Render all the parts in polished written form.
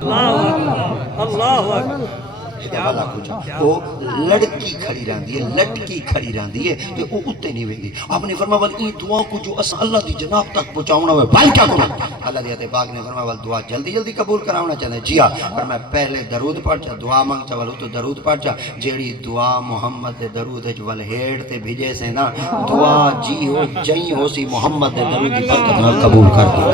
اللہ اکبر والا کچھ وہ لڑکی کھڑی رہندی ہے، لٹکی کھڑی رہندی ہے تے او اتے نہیں ویندی. آپ نے فرمایا ول این دعا کو جو اس اللہ دی جناب تک پہنچاونا ہوئے بھائی کیا کروں. اللہ دی پاک نے فرمایا ول دعا جلدی جلدی قبول کراونا چاہندے. جی ہاں، پر میں پہلے درود پڑھ جا دعا منگ چا ول تو درود پڑھ جا. جیڑی دعا محمد دے درود وچ ول ہیڑ تے بھیجے سے نا دعا جی ہو جئی ہو سی محمد دے درود دی برکت نال قبول کر دی.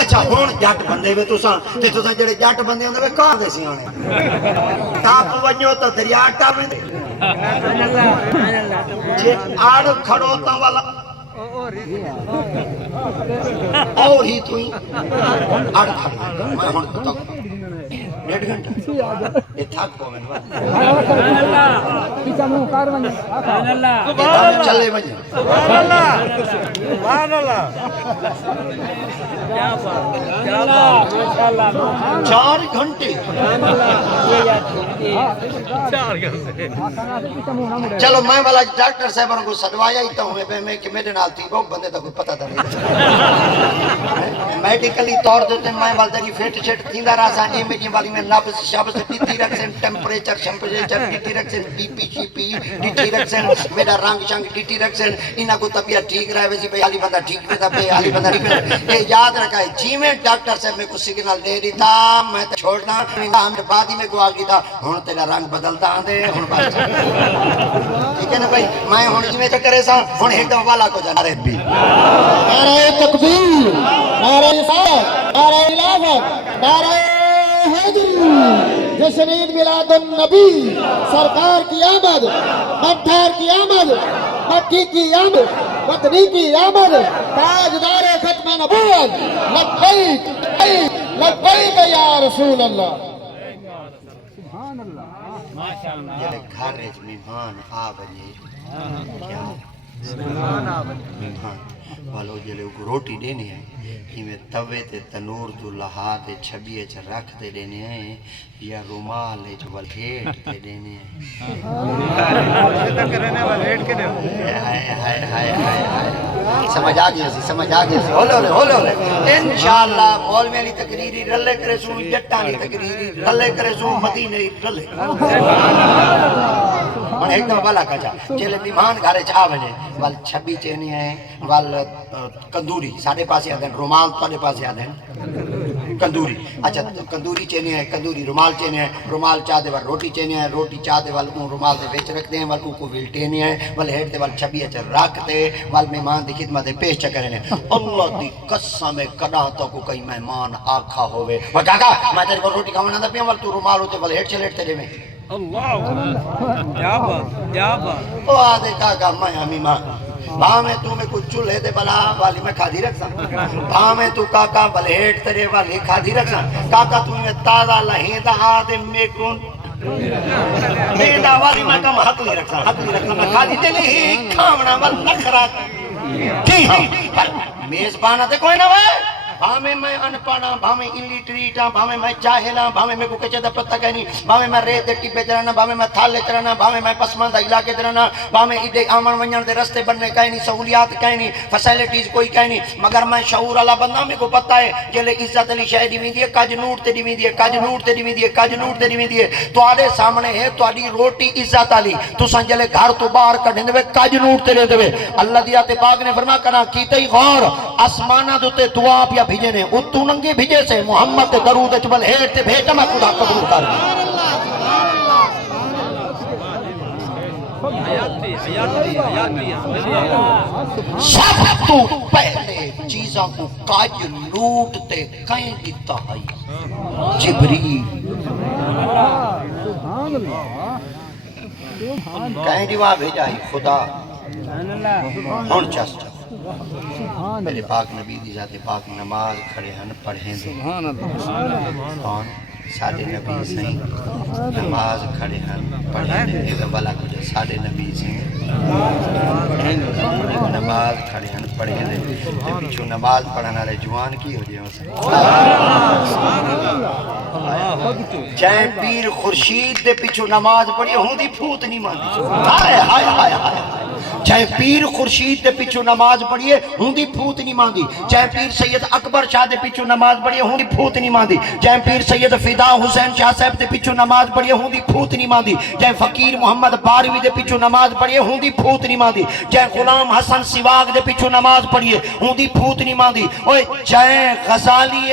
اچھا ہون جٹ بندے وے تساں تے تساں جڑے جٹ بندے ہوندے وے کہاں دے سیانے ٹاپ ونجو تو دریا ٹاپ دے جے آڑ کھڑوتا والا اور ہی تو ہی آڑ کھڑ میں ہون بتا 1.5 گھنٹہ یہ تھک پو میں پیچھا منہ کار ونجے اللہ چلے ونجے سبحان اللہ کیا بات 4 گھنٹے چلو میں والا ڈاکٹر صاحبوں کو سدوایا ہی تو میں کہ میرے نال تھی وہ بندے تو کوئی پتہ تھا نہیں میڈیکلی طور دیتے میں والدری فیٹ شیٹ تھیندا رہا اے میری والی میں نبض شبض ڈیٹی رکھسن ٹیمپریچر شمپریچر ڈیٹی رکھسن بی پی شی پی ڈیٹی رکھسن میرا رنگ شنگ ڈیٹی رکھسن انہاں کو طبیعت ٹھیک رہے ویسی بھئی حالی بندہ ٹھیک رہتا بھئی حالی بندہ ٹھیک رہتا. یہ یاد رکھا ہے جی میں ڈاکٹر صاحب میں کچھ سگنل دے رہی تھا میں تو چھوڑنا ہم بعد ہی میں کو آگی تھا ہون تیرا رنگ بدلتا آندے ہون بات ٹھیک ہے نا بھئی میں ہون جی میں چکرے سا ہون ایک دم والا کو جانا رہے بھی نعرہ تکبیر نعرہ رسالت نعرہ خلافت نعرہ حیدری جشن عید میلاد النبی سرکار کی آمد مدھر کی آمد مکی کی آمد مدنی کی آمد تاجدار ختم نبوت لبیک لبیک یا رسول اللہ. سبحان اللہ یہ گھر وچ مہمان آ بنے کیا مہمان والو جلے کو روٹی دینی ہے میں توے تے تنور تو لہا تے چھبیے چ رکھ تے دینے ہیں یا رومال وچ ولہیٹ تے دینے ہیں ہائے ہائے ہائے سمجھ آ گیا سی سمجھ آ گیا سی ہولے انشاءاللہ مولوی علی تقریری رلے کرے سو جٹاں دی تقریری رلے کرے سو مدینے دی رلے من ایک دم والا کجا جلے مہمان گھرے چ آ ونے ول چھبی چینی ہے ول کندوری ساڈے پاسے آدن رومال تواڈے پاسے آدن کندوری. اچھا کندوری چینی ہے کندوری رومال چینی ہے رومال چاہ دے ول روٹی چینی ہے روٹی چاہ دے ول رومال دے وچ رکھ دے ول کو ویلٹینی ہے ول ہیڈ دے ول چھبی اچ رکھ دے ول مہمان دی خدمت پیش کرنے. اللہ دی قسم کدا تو کو کوئی مہمان آکھا ہوے وا کاکا میں تیرے کو روٹی کھاونا دا پیا ول تو رومال تے ول ہیڈ چلیٹ تے دے میں اللہ کیا بات او آ دے کاکا میں مہمان بھاں میں تو میں کچھ چولہے دے بلا والی میں کھادی رکھ ساں بھاں میں تو کاکا بلیٹ تیرے والی کھادی رکھ ساں کاکا تو میں تازہ لہیدہ آدم میں کون میدہ والی میں کم حق لی رکھ ساں میں کھادی دلی ہی کھامنا وال نکھرا کی پر میزبانہ تے کوئی نہ وے بھامے میں انپڑھا بھامے الٹریٹا بھامے میں جاہلا بھامے میں کو کچھ دا پتہ کہنی بھامے میں ریت دے ٹبے چرنا بھامے میں تھالے چرنا بھامے میں پسماندہ علاقے چرنا بھامے ایڈے آمن ونجن دے رستے بننے کہنی سہولیات کہنی فیسیلٹیز کوئی کہنی مگر میں شعور والا بندہ میں کو پتہ ہے جلے عزت علی شاہ دی ویندی ہے کج نوٹ تے دی ویندی ہے کج نوٹ تے دی ویندی ہے کج نوٹ تے دی ویندی ہے تواڈے سامنے ہے تواڈی روٹی عزت علی تساں جلے گھر تو باہر کڈھن دے کج نوٹ تے دے دے اللہ دی تے پاک نے فرمایا کنا کیتے ہی غور آسماناں دے دعا پیا بھیجے نے اتو ننگے بھیجے سے محمد درود اجمل ہیٹ تے بھیجا میں خدا قبول کر سب تو پہلے چیزاں کو کاج لوٹ تے کہیں دیتا ہے جبریل کہیں دیوا بھیجا ہے خدا ہون چاس چاس میرے پاک نبی دی ذات پاک نماز کھڑے ہن پڑھیں دے کون ساڈے نبی سہیں نماز کھڑے ہیں پڑھے نے والا کچھ ساڈے نبی سہیں نماز کھڑے ہیں پڑھے نے تے پیچھے نماز پڑھن والے جوان کی ہو جائے جائیں پیر خورشید دے پیچھے نماز پڑھی ہوں دی پھوت نہیں ماندی ہائے ہائے ہائے ہائے چاہے پیر خورشید دے پیچھے نماز پڑھیے ہوں دی پھوت نہیں ماندی چاہے پیر سید اکبر شاہ دے پیچھے نماز پڑھیے ہوں دی پھوت نہیں ماندی چاہے پیر سید فدا حسین شاہ صاحب دے پیچھے نماز پڑھیے ہوں دی پھوت نہیں ماندی چاہے فقیر محمد باروی دے پیچھے نماز پڑھیے ہوں دی پھوت نہیں ماندی چاہے غلام حسن سواگ دے پیچھے نماز پڑھیے ہوں دی پھوت نہیں ماندی اوے چاہے غزالی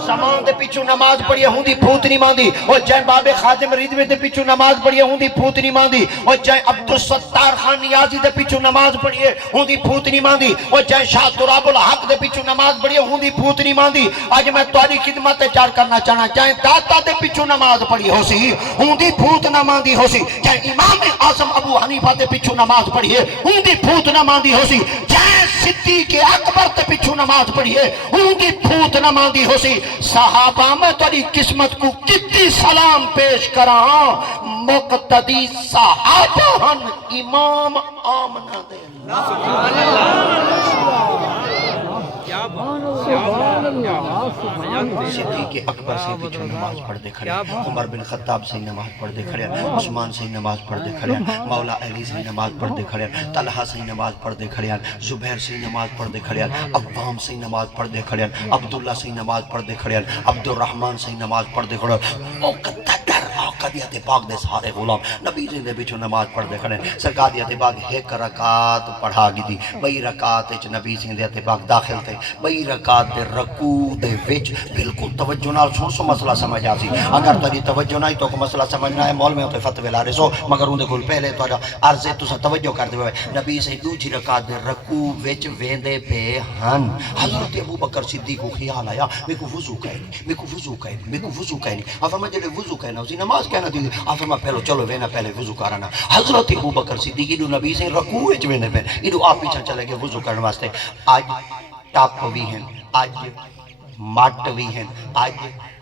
سامان دے پیچھو نماز پڑھیے ہوں دی پھوت نہیں ماندی اور چاہے باب خادم ریدوے دے پیچھو نماز پڑھیے ہوں دی پھوت نہیں ماندی اور چاہے عبدالستار خان نیازی دے پیچھو نماز پڑھیے ہوں دی پھوت نہیں ماندی اور چاہے شاہ تراب الحق دے پیچھو نماز پڑھیے ہوں دی پھوت نہیں ماندی آج میں تاری خدمت چار کرنا چاہنا چاہے داتا دے پیچھو نماز پڑھی ہو سی ہوں دی پھوت نہ ماندی ہو سی چاہے امام اعظم ابو حنیفہ دے پیچھو نماز پڑھیے ہوں دی پھوت نہ ماندی ہو سی چاہے صدیق اکبر دے پیچھو نماز پڑھیے ہوں دی پھوت نہ ماندی ہو سی صحابہ میں تاری قسمت کو کتنی سلام پیش کراں مقتدی صحابہ ہن امام آمنہ دے صدیق اکبر سے پیچھو نماز پڑھ دے کھڑے عمر بن خطاب سے نماز پڑھ دے کھڑے عثمان سے نماز پڑھ دے کھڑے مولا علی سے نماز پڑھ دے کھڑے طلحہ سے نماز پڑھ دے کھڑے زبیر سے نماز پڑھ دے کھڑے عوام سے نماز پڑھ دے کھڑے عبداللہ سے نماز پڑھ دے کھڑے عبد الرحمن سے نماز پڑھ دے کھڑے او قدر قدیت پاک دے سارے غلام نبی زندے بچو نماز پڑھ دے کھڑے سرکار دیت پاک ایک رکعت پڑھا گی دی بئی رکعت اچ نبی زندے پاک داخل تھے بئی رکعت دے رکوع دے وچ بالکل توجہ نال سو مسئلہ سمجھ آ سی اگر تاری توجہ نہیں تو مسئلہ سمجھنا ہے مول میں ہوتے فتوے لا رہے سو مگر ان دے کول پہلے تو عرض تسا توجہ کر دے ہوئے نبی سے دوسری رکعت دے رکوع وچ ویندے پہ ہن حضرت ابو بکر صدیق کو خیال آیا میں کو وضو کہنی اب میں جڑے وضو کہنا اسی نماز کہنا دی اب میں پہلو چلو وینا پہلے وضو کرانا حضرت ابو بکر صدیق ادو نبی سے رکوع وچ ویندے پہ ادو آپ پیچھے چلے گئے وضو کرنے واسطے آج ٹاپ بھی ہیں آج مٹ بھی ہیں آج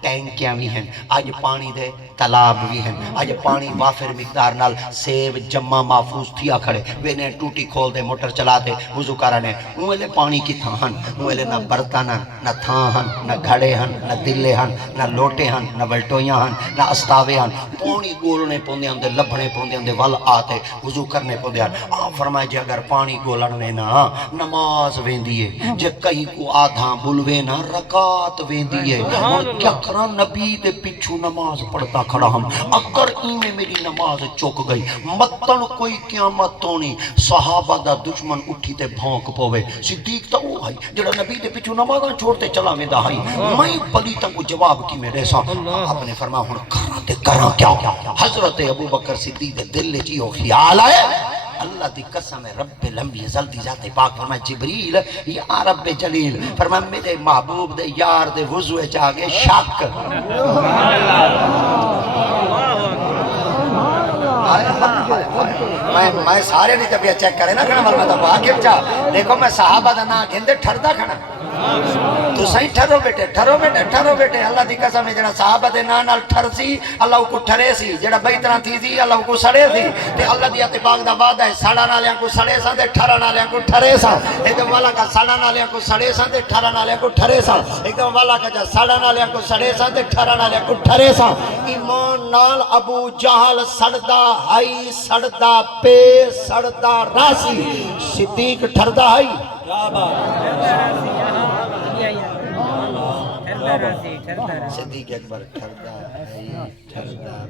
ٹینکیاں بھی ہیں آج پانی دے تالاب بھی ہیں آج پانی وافر مقدار نال سیب جمع محفوظ تھیا کھڑے وینے ٹوٹی کھول دے موٹر چلا دے وضو کرانے اوہلے پانی کی تھا ہن اوہلے نہ برتن ہن نہ تھا ہن نہ گھڑے ہن نہ دلے ہن نہ لوٹے ہن نہ بلٹویاں ہن نہ استاوے ہن پانی گولنے پوندے ہن دے لبھنے پوندے ہن دے ول آتے وضو کرنے پوندے ہن آپ فرمائے جے اگر پانی گولن وینا نماز ویندی ہے جے کہیں کو آدھاں بلوے نہ رکعت ویندی ہے اور کیا کرا نبی دے پچھو نماز پڑھتا کھڑا ہم اگر میں میری نماز چوک گئی متن کوئی قیامت تونی صحابہ دا دشمن اٹھی تے بھونک پوے صدیق تا وہ ہے جڑا نبی دے پچھو نمازاں چھوڑتے چلا میں دا ہے میں پلی تک کو جواب کی میں ریسا آپ نے فرمایا ہن کراں تے کراں کیا حضرت ابو بکر صدیق دے دل وچ یہ خیال آئے اللہ دی قسم ہے رب لمبی ازل دی ذات پاک فرمائے جبریل یا رب جلیل فرمائے میرے محبوب دے یار دے وضوء چاگے شک میں سارے نہیں طبیعت چیک کرے نا کھنا مرمہ تھا واقف چاہ دیکھو میں صحابہ دا نا گھندے ٹھردہ کھنا تو صحیح ٹھرو بیٹے اللہ دی قسم ہے جڑا صحابہ دے نال ٹھر سی اللہ کو ٹھرے سی جڑا بئی طرح تھی سی اللہ کو سڑے سی تے اللہ دی اتفاق دا وعدہ ہے سڑا نالیاں کو سڑے سا تے ٹھرا نالیاں کو ٹھرے سا ایک دم والا کا سڑا نالیاں کو سڑے سا تے ٹھرا نالیاں کو ٹھرے سا ایک دم والا کا جا سڑا نالیاں کو سڑے سا تے ٹھرا نالیاں کو ٹھرے سا ایمان نال ابو جہل سڑدا ہائی سڑدا پے سڑدا راسی صدیق ٹھردا ہائی صدیق اکبر ٹھردا ہے ٹھردا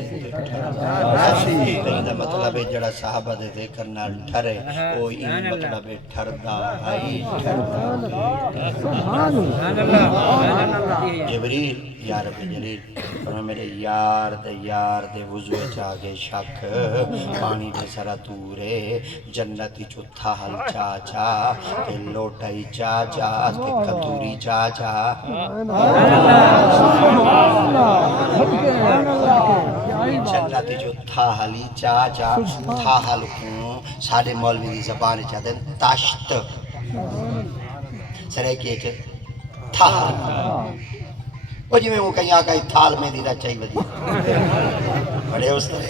پہ ٹھردا راسی کہیں مطلب ہے جڑا صحابہ دے ذکر نال ٹھرے او این مطلب ہے ٹھردا ہے ٹھردا جبریل یا رب جلیل فرمایا میرے یار دے وضوء چاگے شک پانی دے سرا تورے جنتی چوتھا حل چا چا تے لوٹائی چا چا تے کتوری چا چا جنتی چوتھا حلی چا چا تھا حل کوں ساڑھے مولوی دی زبان چاہتے ہیں تاشت سرے کیے کہ تھا حل وہ جی میں وہ کہیں آقا تھال میں دینا چاہیے ودی بڑے اس طرح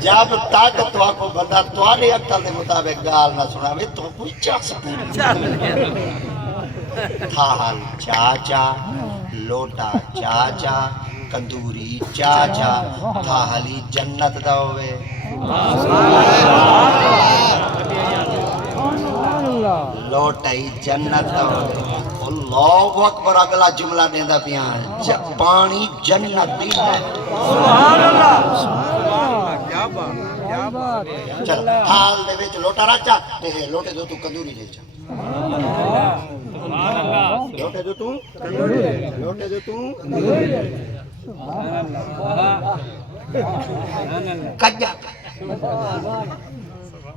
جب تک تو کو بندہ تواڈے عقل دے مطابق گال نہ سناوے تو کوئی چا سکون تھال چاچا لوٹا چاچا کندوری چاچا تھالی جنت دا ہوئے لوٹائی جنت دا ہوئے اللہ اکبر اگلا جملہ دیندہ پیان پانی جنت دی ہے سبحان اللہ کیا بات کیا بات چل حال دے وچ لوٹا رکھ چا تے لوٹے دو تو کندوری دے چا لوٹے دو تو لوٹے دو تو کجا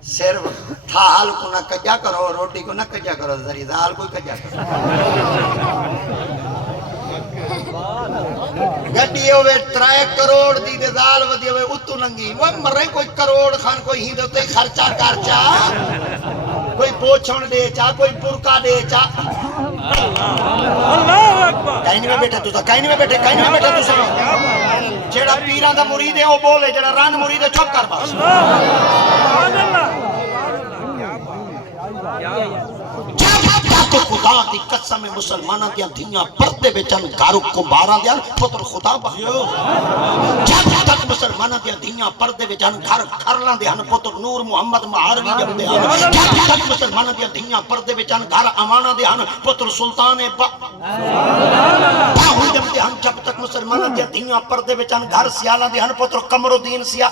صرف تھال کو نہ کجا کرو روٹی کو نہ کجا کرو ذری دال کو کجا کرو گڈی ہوئے 3 کروڑ دی دے دال ودی ہوئے اتو ننگی وہ مرے کوئی کروڑ خان کوئی ہی دوتے خرچہ کرچا کوئی پوچھن دے چا کوئی پرکا دے چا اللہ اکبر کہیں میں بیٹھے تو کہیں میں بیٹھے تو سنو جیڑا پیران دا مرید ہے وہ بولے جیڑا رن مرید ہے چھپ کر بس سبحان اللہ کیا بات کیا بات تو خدا دی قسم مسلمانہ دیا دھیاں پردے بچن گھارو کو بارہ دیا پتر خدا بھائیو جب تک مسلمانہ دیا دھیاں پردے بچن گھر کھرلان دیا پتر نور محمد مہاروی جب دیا جب تک مسلمانہ دیا دھیاں پردے بچن گھر امانہ دیا پتر سلطان باہو جب دیا جب تک مسلمانہ دیا دھیاں پردے بچن گھر سیالہ دیا پتر قمر الدین سیاہ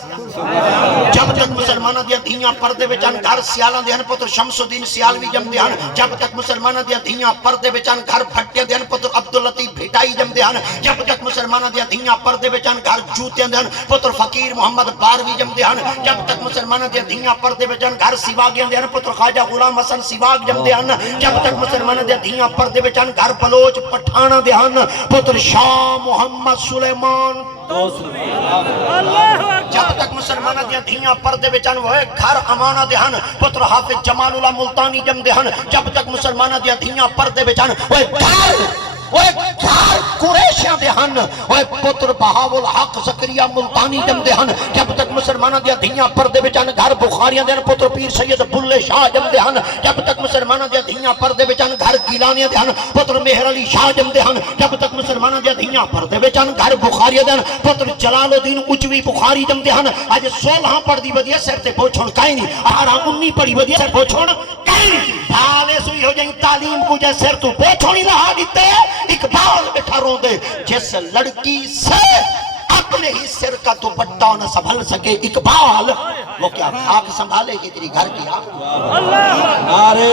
جب تک مسلمانہ دیا دھیاں پردے بچن گھر سیالہ دیا پتر شمس الدین سیالوی جب دیا جب تک مسلمانہ دیا دھیاں پردے بچان گھر پھٹے دیا پتر عبداللطیف بھٹائی جم دیا جب تک مسلمانہ دیا دھیاں پردے بچان گھر جوتے دیا پتر فقیر محمد باروی جم دیا جب تک مسلمانہ دیا دھیاں پردے بچان گھر سیواگ دیا پتر خواجہ غلام حسن سیواگ جم دیا جب تک مسلمانہ دیا دھیاں پردے بچان گھر بلوچ پٹھانا دیا پتر شاہ محمد سلیمان جب تک مسلمانہ دیا دھیاں پردے بچان وہ گھر امانہ دیا پتر حافظ جمال اللہ ملتانی جم دیا جب تک مسلمانہ دیا دھیاں پردے بچان وہ گھر قریشیاں دہن وہ پتر بہاول حق زکریہ ملتانی جم دہن جب تک مسلمانہ دیا دھیاں پردے بچان گھر بخاریاں دہن پتر پیر سید بلے شاہ جم دہن جب تک مسلمانہ دیا دھیاں پردے بچان گھر گیلانیاں دہن پتر مہر علی شاہ جم دہن جب تک مسلمانہ دیا دھیاں پردے بچان گھر بخاریاں دہن پتر جلال الدین اجوی بخاری جم دہن آج 16 پڑھ دی ودیا سر تے پوچھون کائیں نہیں 19 پڑھی ودیا سر پوچھون کائیں نہیں بھالے سوئی ہو جائیں تعلیم کو جائے سر تو پوچھونی لہا دیتے اقبال بٹھا رو دے جس لڑکی سے اپنے ہی سر کا دوپٹہ نہ سنبھل سکے اقبال وہ کیا خاک سنبھالے گی تیری گھر کی آگ نعرہ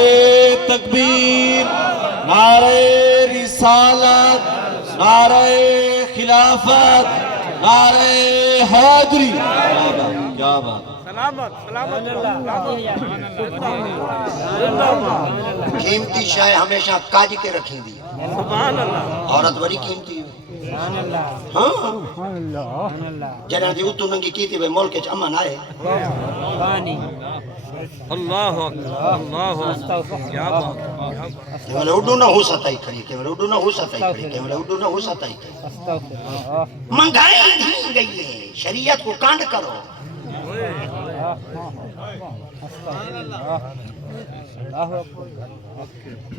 تکبیر نعرہ رسالت نعرہ خلافت نعرہ حیدری کیا بات سلامت سلامت قیمتی شاہ ہمیشہ کاج کے رکھیں دی سبحان اللہ عورت بڑی قیمتی ہے ہاں جنہاں دی اتو ننگی کی تھی وہ ملک اچھ امن آئے اللہ اللہ کیا بات کیونکہ اردو نہ ہو ساتائی کھڑی کیونکہ اردو نہ ہو ساتائی کھڑی کیونکہ اردو نہ ہو ساتائی کھڑی منگائی دی گئی ہے شریعت کو کانڈ کرو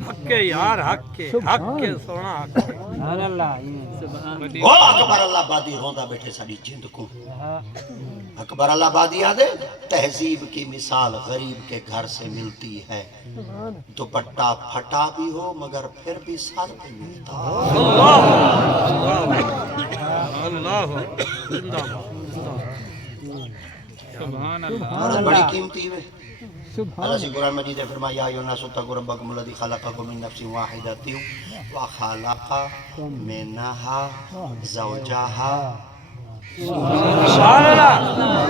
حق کے یار حق کے سونا حق کے وہ اکبر اللہ بادی ہوندہ بیٹھے ساری جند کو اکبر اللہ بادی آدھے تہذیب کی مثال غریب کے گھر سے ملتی ہے دوپٹہ پھٹا بھی ہو مگر پھر بھی سر پہ ملتا اللہ عورت بڑی قیمتی ہے اللہ سے قرآن مجید ہے فرمایا یا الناس اتقوا ربکم الذی خلقکم من نفس واحدۃ وخلق منها زوجها سبحان اللہ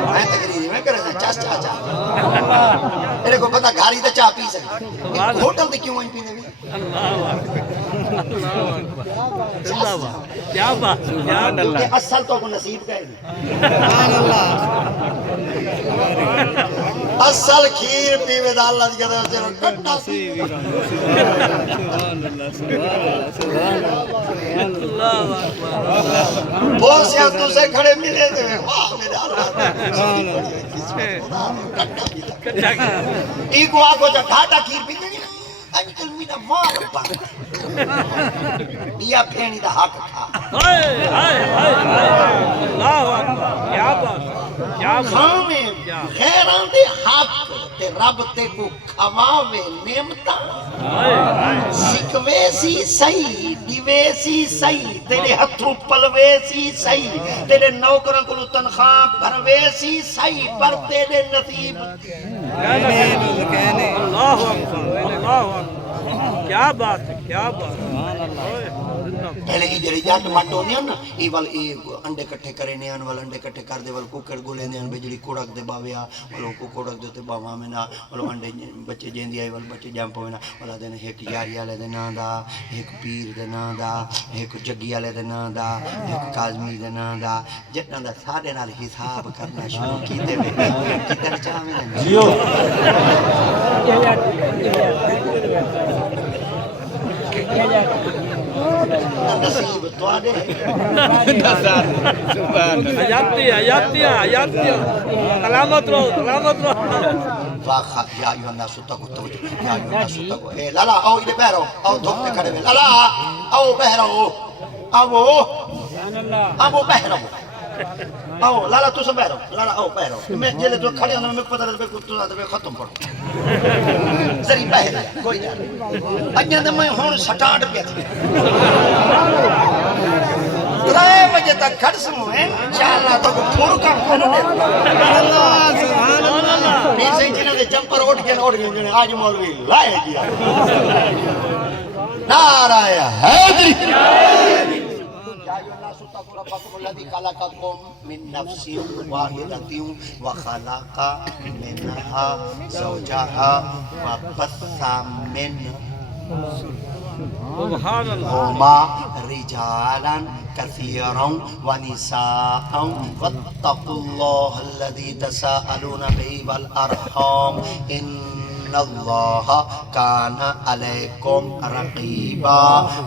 میں تقریر میں کرے چاس چاچا میرے کو پتہ گھاری تے چا پی سکے ہوٹل تے کیوں پینے بھی اللہ کیا بات کیا اللہ اصل تو کو نصیب کا ہے سبحان اللہ اصل کھیر پیوے دا اللہ دی قدر سے کٹا سی بوسیاں تو سے کھڑے ملے تھے واہ میرے اللہ ایک آگو جا کھاٹا کھیر پیتے نہیں انکل میرا مار پاک دیا پھینی دا حق کھا اللہ اکبر کیا بات کیا کھاویں غیران دے حق تے رب تے کو کھواوے نعمتاں سکھوے سی صحیح دیوے سی صحیح تیرے ہتھوں پلوے سی صحیح تیرے نوکروں کو تنخواہ بھروے سی صحیح پر تیرے نصیب اللہ اکبر اللہ اکبر کیا بات ہے کیا بات ہے پہلے ہی جڑی جٹ مٹ ہوندی نا ای ول ای انڈے کٹھے کرے نے ان ول انڈے کٹھے کر دے ول کوکڑ گولے نے ان بے جڑی کوڑک دے باویا ولو کو کوڑک دے تے باواں میں نا ولو انڈے بچے جیندی آئی ول بچے جمپ ہونا ولا دے ایک یاری والے دے نام دا ایک پیر دے نام دا ایک جگی والے دے نام دا ایک کاظمی دے نام دا جتنا دا سارے نال حساب کرنا شروع کیتے وے کدھر جاویں جیو نصیب تواڈے حیاتیاں سلامت رہو واخا یا ایھا الناس اتقوا توجہ یا ایھا الناس اتقوا اے لالا آؤ ادھر بہرو آؤ دھوپ پہ کھڑے ہوئے لالا آؤ بہرو آؤ بہرو آؤ لالا تو سب بہرو لالا آؤ بہرو میں جیلے تو کھڑے ہونا میں پتہ رہے کو تو ختم پڑھو ذری بہر کوئی نہیں اجاں تے میں ہن سٹارٹ پیا تھی 3 بجے تک کھڑ سمو انشاءاللہ تو پھر کم کرو اللہ سبحان اللہ نہیں صحیح جنہاں دے جمپر اٹھ گئے جنے آج مولوی لائے گیا نعرہ حیدری ربكم الذي خلقكم من نفس واحدة وخلق منها زوجها وبث منهما رجالا كثيرا ونساء واتقوا الله الذي تساءلون به والأرحام إن اللہ کان علیکم رقیبا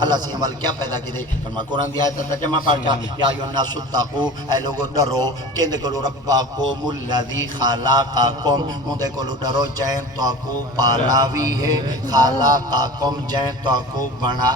اللہ سے عمل کیا پیدا کی دے فرما قرآن دی آیت ترجمہ پڑھ کر یا ایھا الناس اتقوا اے لوگو ڈرو کہندے کولو ربکم الذی خلقکم مندے کولو ڈرو جائیں تو کو پالا بھی ہے خلقکم جائیں تو کو بنا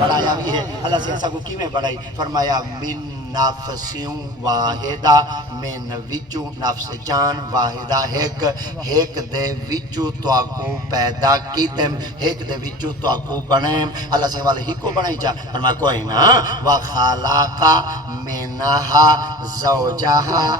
بڑھایا بھی ہے اللہ سے ایسا کو کیویں بڑھائی فرمایا من نفس واحدہ من وچو نفس جان واحدہ ایک دے وچو تو آکو پیدا کیتم ایک دے وچو تو آکو بنیم اللہ سے والے ہی کو بنائی جا فرمایا کوئی نا وَخَلَقَ مِنَّهَا زَوْجَهَا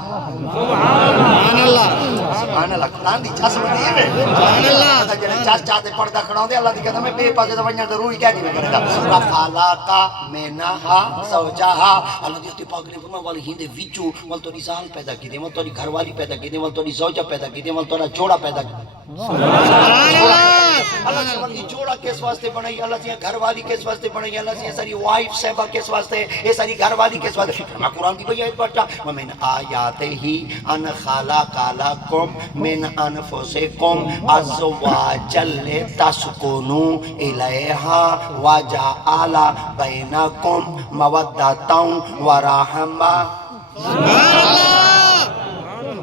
سبحان اللہ قرآن دی چاس بڑی ہے سبحان اللہ چاس چاہتے پردہ کھڑا ہوں دے اللہ دی کہتا میں بے پاسے تو ونیا ضروری کیا نہیں کرے گا وَخَلَقَ مِنَّهَا زَوْجَهَا اللہ دی پاک نے فرمایا والی ہندے وچو ول تو رسال پیدا کی دے ول تو گھر والی پیدا کی دے ول تو زوجہ پیدا کی دے ول تو جوڑا پیدا کی سبحان اللہ اللہ سے والی جوڑا کس واسطے بنائی اللہ سے گھر والی کس واسطے بنائی اللہ سے ساری وائف صاحبہ کس واسطے یہ ساری گھر والی کس واسطے میں قرآن کی بھئی آیت پڑھتا ومن آیاتہ ان خلق لکم من انفسکم ازواجا لتسکنوا الیہا وجعل بینکم مودۃ ورحمہ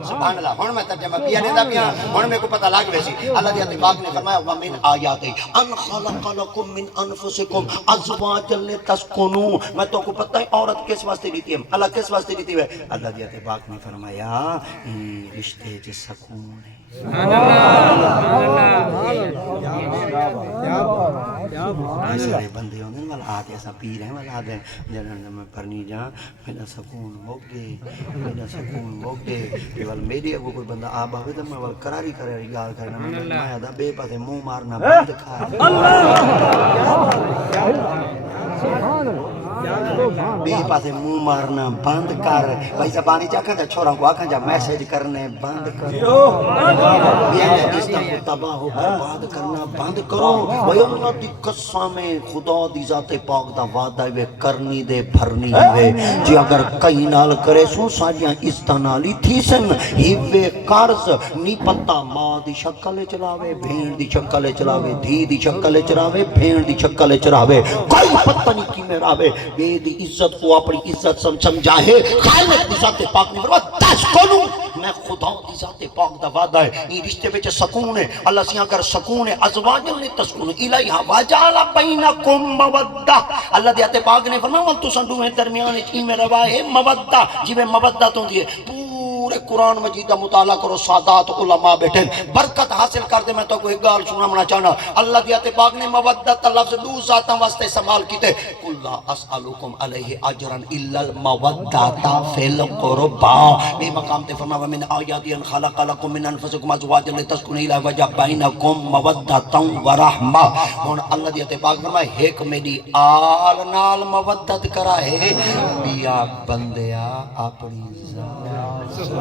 سبحان اللہ ہن میں ترجمہ پیا لیتا پیا ہن میرے کو پتہ لگ ویسی اللہ دی پاک نے فرمایا ومن آیاتہ ان خلق لکم من انفسکم ازواجا لتسکنوا میں تو کو پتہ ہے عورت کس واسطے دیتی ہے اللہ کس واسطے دیتی ہے اللہ دی پاک نے فرمایا رشتے چ سکون ہے سارے بندے ہوندے والا آتے ایسا پیر ہیں والا آتے جنہاں میں پرنی جہاں میرا سکون موک دے وال میری اگو کوئی بندہ آب آوے تو میں وال کراری گال کرنا میں آدھا بے پاسے منہ مارنا بند کھا بے پاسے منہ مارنا بند کر بھائی زبانی چاکھا جا چھوڑا کو آکھا جا میسیج کرنے بند کرو بیانے جستا کو تباہ ہو برباد کرنا بند کرو بھائی اللہ دی قسم خدا دی ذات پاک دا وعدہ وے کرنی دے بھرنی وے جی اگر کئی نال کرے سو ساریاں استنالی تھی سن ہی وے قرض نی پتا ماں دی شکل چلاوے بھین دی شکل چلاوے دھی دی شکل چلاوے بھین دی شکل چلاوے کوئی پتہ نہیں کی میرا وے بے دی عزت کو اپنی عزت سمجھائے خالق دی ذات پاک نے فرمایا تسکنو میں خدا دی ذات پاک دا وعدہ ہے یہ رشتے وچ سکون ہے اللہ سے اگر سکون ہے ازواجن نے تسکنو الیہا وجعل بینکم مودہ اللہ دی ذات پاک نے فرمایا تساں دوویں درمیان وچ ایویں روا ہے مودہ جویں مودت ہوندی ہے پورے قرآن مجید کا مطالعہ کرو سادات علماء بیٹھے برکت حاصل کر دے میں تو کوئی گال سننا چاہنا اللہ دی ذات پاک نے مودت لفظ دو ذاتاں واسطے استعمال کیتے قل لا اسالکم علیہ اجرا الا المودۃ فی القربى بے مقام تے فرمایا ومن آیات ان خلق لكم من انفسکم ازواجا لتسکنوا الیہا وجعل بینکم مودۃ ورحمہ ہن اللہ دی ذات پاک فرمایا ایک میری آل نال مودت کرا ہے بیا بندیا اپنی ذات